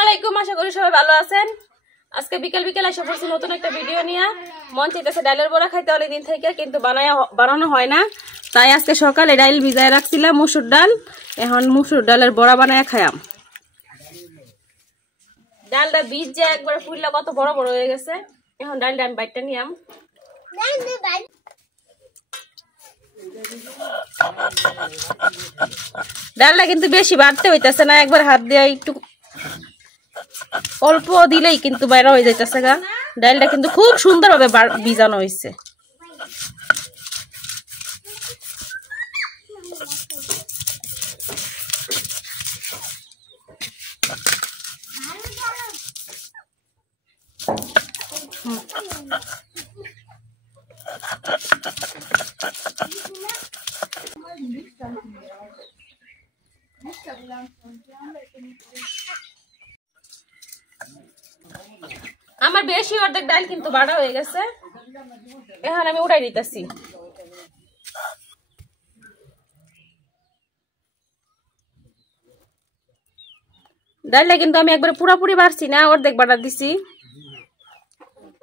আলাইকুম, আশা করি সবাই ভালো আছেন। আজকে বিকেল বিকেল এসে পড়ছি নতুন একটা ভিডিও নিয়ে। মন চাইতেছে ডালের বড়া খাইতে অনেকদিন থেকে, কিন্তু বানানো হয় না। তাই আজকে সকালে ডাল ভিজায় রাখছিলাম, মুসুর ডাল। এখন মুসুর ডালের বড়া বানায় খাইয়াম। ডালটা বীজ যে একবার ফুললে কত বড় বড় হয়ে গেছে। এখন ডালটা আমি বাইটটা নিয়াম। ডালটা কিন্তু বেশি বাড়তে হইতেছে না, একবার হাত দিয়ে একটু অল্প দিলেই কিন্তু বাইরে হয়ে যাইতেছে গা। ডালটা কিন্তু খুব সুন্দরভাবে ভিজানো হয়েছে। আমার বেশি অর্ধেক ডাল কিন্তু বাড়া হয়ে গেছে। এখন আমি উঠাই দিতেছি। ডালটা কিন্তু আমি একবারে পুরোপুরি বাড়ছি না, অর্ধেক বাড়া দিছি।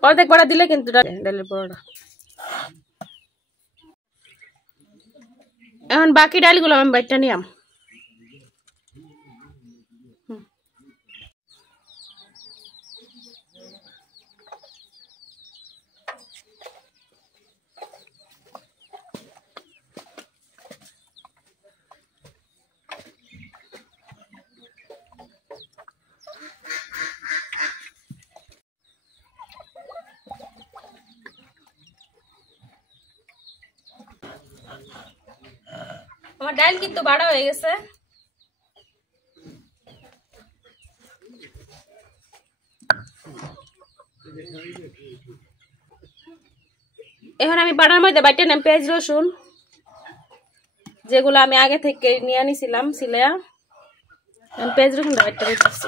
অর্ধেক বাড়া দিলে কিন্তু ডালের বড়াটা। এখন বাকি ডালগুলো আমি বাইটটা নিয়াম। আমার ডাল কিন্তু বাড়া হয়ে গেছে। এখন আমি বাড়ার মধ্যে বাইটে নেব পেঁয়াজ রসুন, যেগুলো আমি আগে থেকে নিয়ে আনিছিলাম সিলেয়া। পেঁয়াজ রসুনটা বাইটটা দিচ্ছি।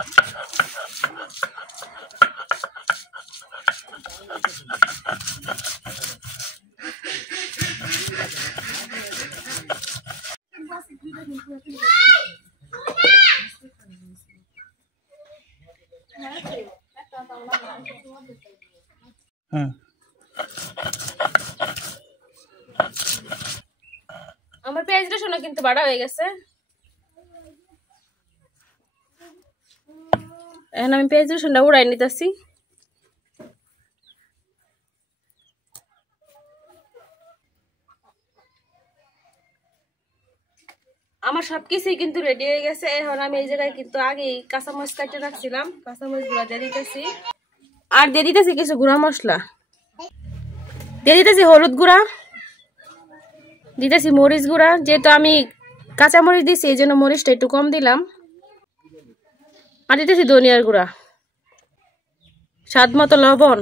আমার পেঁয়াজ রসুন কিন্তু বাড়া হয়ে গেছে। এখন আমি পেঁয়াজ রসুনটা উড়াই নিতেছি। আমার সবকিছুই কিন্তু রেডি হয়ে গেছে। এখন আমি এই জায়গায় কিন্তু আগেই কাঁচামরিচ কাটে রাখছিলাম, কাঁচামরিচ গুঁড়া দিয়ে দিতেছি। আর দিয়ে দিতেছি কিছু গুঁড়া মশলা, দিয়ে দিতেছি হলুদ গুঁড়া, দিতেছি মরিচ গুঁড়া। যেহেতু আমি কাঁচামরিচ দিছি এই জন্য মরিচটা একটু কম দিলাম। আর দিতেছি ধনিয়ার গুঁড়া, স্বাদ মতো লবণ।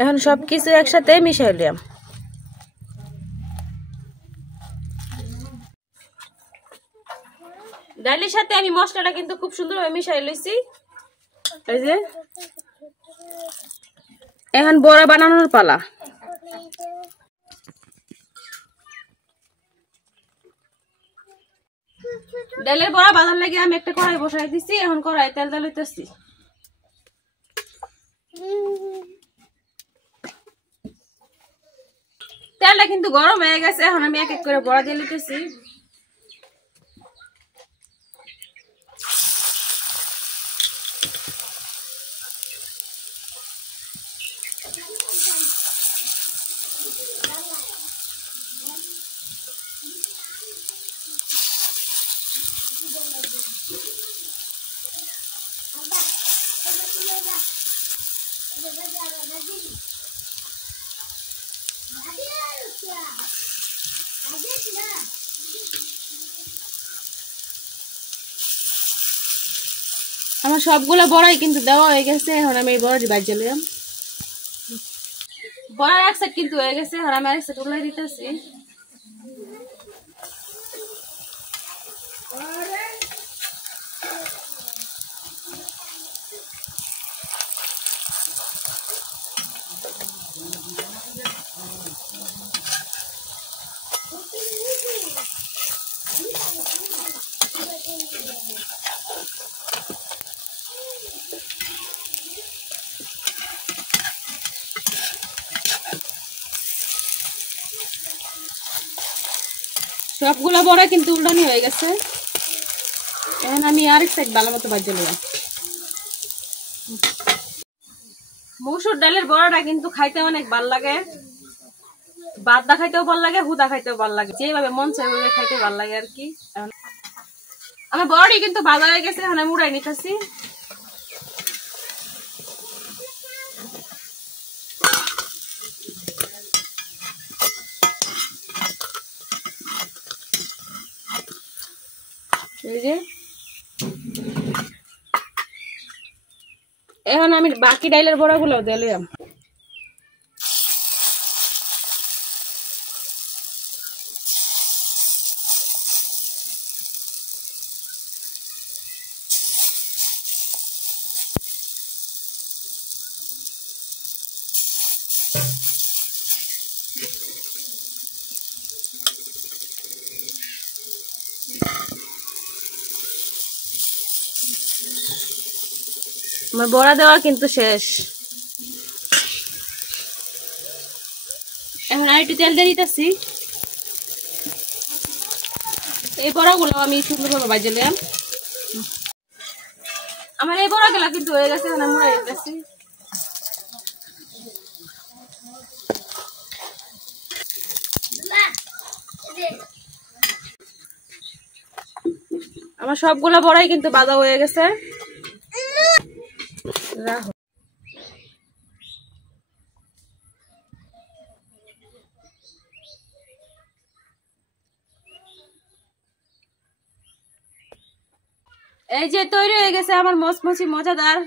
এখন সবকিছু একসাথে মিশাই নিলাম। ডালের সাথে আমি মশলাটা কিন্তু খুব সুন্দরভাবে মিশাই লইছি। এই যে এখন বড়া বানানোর পালা। ডালের বড়া বানার লাগে আমি একটা কড়াই বসাই দিছি। এখন কড়াই তেল ঢালতেছি। তেলটা কিন্তু গরম হয়ে গেছে। এখন আমি এক এক করে বড়া দিয়ে লিতেছি। আমার সবগুলো বড়াই কিন্তু দেওয়া হয়ে গেছে। এখন আমি এই বড়াটি বাইর জ্বালাম। বড়ার এক সাইড কিন্তু হয়ে গেছে। এখন আমি আরেক সাইড উল্লাই দিতেছি। সবগুলা বড়া কিন্তু উল্টানি হয়ে গেছে। এখন আমি আরেক সাইড ভালো মতো ভাজতে নেব। মসুর ডালের বড়াটা কিন্তু খাইতে অনেক ভাল লাগে, বাদদা খাইতেও ভাল লাগে, হুদা খাইতেও ভাল লাগে, যেভাবে মন চায় ওইভাবে খাইতে ভাল লাগে আর কি। আমার বড়াটি কিন্তু ভাজা হয়ে গেছে, এখন আমি উড়াই নিতেছি। এই যে এখন আমি বাকি ডাইলের বড়াগুলো দিলাম। আমার বড়া দেওয়া কিন্তু শেষ। এখন আরেকটু তেল দিয়ে দিতেছি। এই বড়াগুলো আমি সুন্দরভাবে ভাজে নিলাম। আমার এই বড়াগুলো কিন্তু হয়ে গেছে, এখন আমি মুড়াই দিতেছি। আমার সবগুলা বড়াই কিন্তু ভাজা হয়ে গেছে। এই যে তৈরি হয়ে গেছে আমার মচমচি মজাদার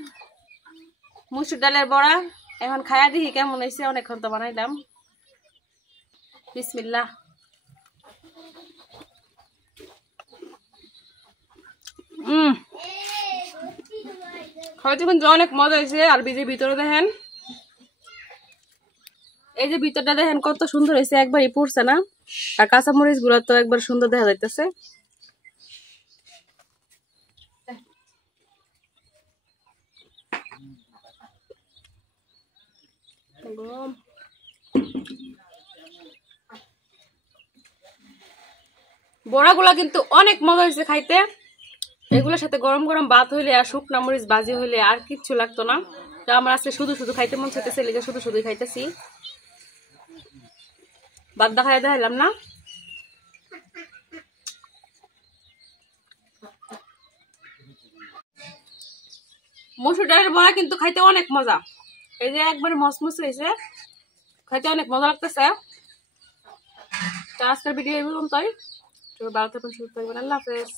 মসুর ডালের বড়া। এখন খায়া দেখি কেমন হয়েছে, অনেকক্ষণ তো বানাইলাম। বিসমিল্লাহ। হয়তো কিন্তু অনেক মজা হয়েছে। আর বিজের ভিতরে দেখেন, এই যে ভিতরটা দেখেন কত সুন্দর হয়েছে, একবারই পুড়ছে না। আর কাঁচামরিচ গুলা তো একবার সুন্দর দেখা যাইতেছে। বড়াগুলা কিন্তু অনেক মজা হয়েছে খাইতে। এগুলোর সাথে গরম গরম ভাত হইলে আর শুকনা মরিচ ভাজি হইলে আর কিচ্ছু লাগতো না। তো আমার আজকে শুধু শুধু খাইতে মন চাইতেছে, লেগে শুধু শুধুই খাইতেছি। বাদদা খাই দেখাইলাম না। মসুর ডালের বড়া কিন্তু খাইতে অনেক মজা। এই যে একবারে মসমস হয়েছে, খাইতে অনেক মজা লাগতেছে। তো আজকের ভিডিও এই পর্যন্তই। ভালো থাকবেন, সুস্থ থাকবেন। আল্লাহ হাফেজ।